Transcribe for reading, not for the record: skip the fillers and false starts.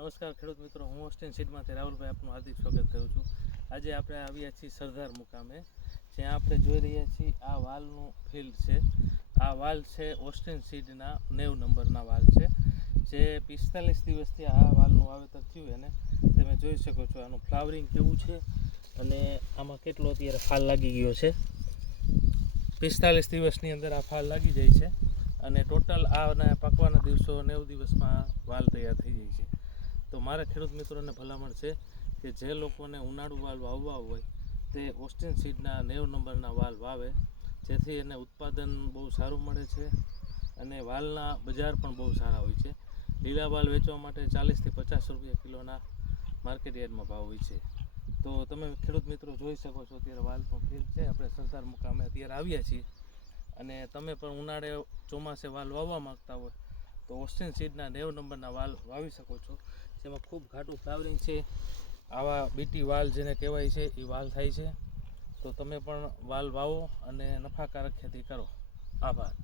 નમસ્કાર ખેડૂત મિત્રો, હું ઓસ્ટિન સીડમાંથી રાહુલભાઈ આપનું હાર્દિક સ્વાગત કરું છું. આજે આપણે આવ્યા છીએ સરદાર મુકામે, જ્યાં આપણે જોઈ રહ્યા છીએ આ વાલનું ફિલ્ડ છે. આ વાલ છે ઓસ્ટિન સીડના 90 નંબરના વાલ છે, જે 45 દિવસથી આ વાલનું વાવેતર થયું. અને તમે જોઈ શકો છો આનું ફ્લાવરિંગ કેવું છે અને આમાં કેટલો અત્યારે ફાલ લાગી ગયો છે. 45 દિવસની અંદર આ ફાલ લાગી જાય છે અને ટોટલ આના પાકવાના દિવસો 90 દિવસમાં વાલ તૈયાર થઈ જાય છે. તો મારા ખેડૂત મિત્રોને ભલામણ છે કે જે લોકોને ઉનાળુ વાલ વાવવા હોય તે ઓસ્ટિન સીડના 90 નંબરના વાલ વાવે, જેથી એને ઉત્પાદન બહુ સારું મળે છે અને વાલના બજાર પણ બહુ સારા હોય છે. લીલા વાલ વેચવા માટે 40 થી 50 રૂપિયા કિલોના માર્કેટ યાર્ડમાં ભાવ હોય છે. તો તમે ખેડૂત મિત્રો જોઈ શકો છો અત્યારે વાલનો ફિલ્ડ છે. આપણે સરદાર મુકામે અત્યારે આવ્યા છીએ અને તમે પણ ઉનાળે ચોમાસે વાલ વાવવા માગતા હોય તો ઓસ્ટિન સીડના 90 નંબરના વાલ વાવી શકો છો, જેમાં ખૂબ ઘાટું ફ્લાવરિંગ છે. આવા બીટી વાલ જેને કહેવાય છે એ વાલ થાય છે. તો તમે પણ વાલ વાવો અને નફાકારક ખેતી કરો. આભાર.